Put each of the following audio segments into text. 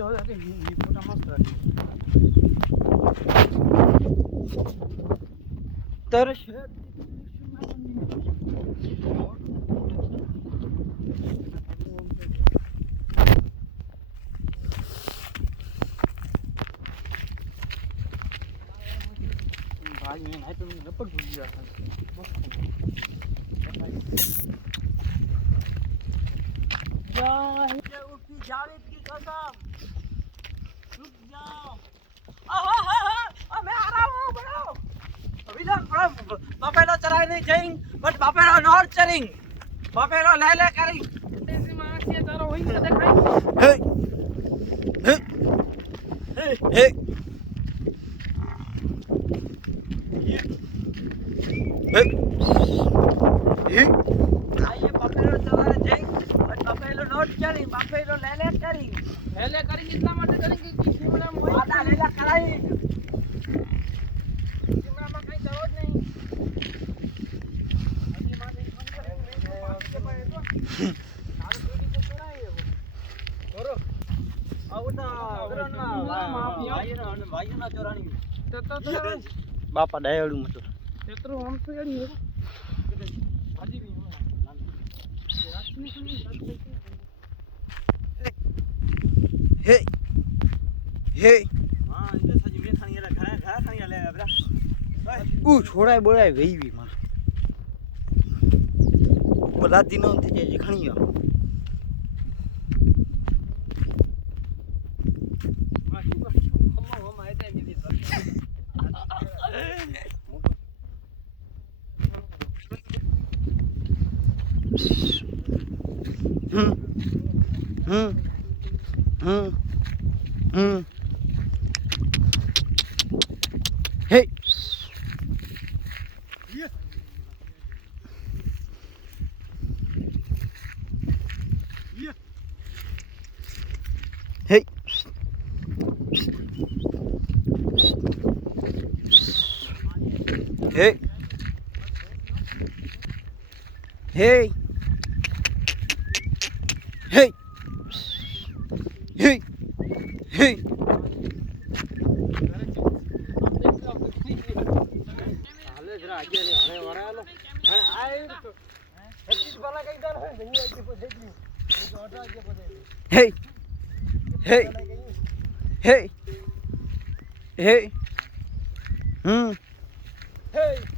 नीचे हो जाते ये फोटा मस्त रहती तर शहर भाई मैं नहीं तो रपट भूल गया था उसकी जावेद की कसम रुक जाओ मैं आ रहा हूँ बड़ो अभी लोग बापेलो चराई नहीं जाएंगे बट बापेलो नॉट चरिंग बापेलो ले ले करिंग ऐसी मां से तारो वही से देखाई हे आइए बापेलो चराई जाएंगे बट बापेलो नॉट चरिंग बापेलो ले ले करिंग इतना માટે करेंगे कि शिमला में आधा लेला कराई शिमला में कहीं जरूरत नहीं अभी माने फोन करेंगे पास के पड़े तो सारे पेटी से चुराए वो करो आवता करना भाई ना चोरानी तो बापा डायडू मत तेतरो हम से गड़ी है हाजी भी हे हे हां इधर सजी में खानी वाला घर खानी वाला है बरा ऊ छोड़ाय बोलाय वेई मां बोला दिनो थे जे खानी आ हम आए थे मेरी Hey. Yeah. Yeah. Hey. Hey. Hey. Hey. Hey. Hey. Hey. Hey. Hey. Hey. Hey.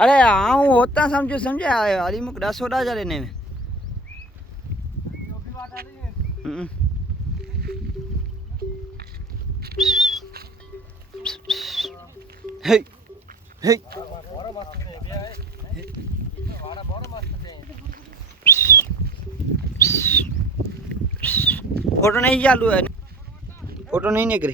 अरे हाँ होता समझो समझे अली मुक डसोडा जा लेने में हे हे फोटो नहीं चालू है फोटो नहीं निकले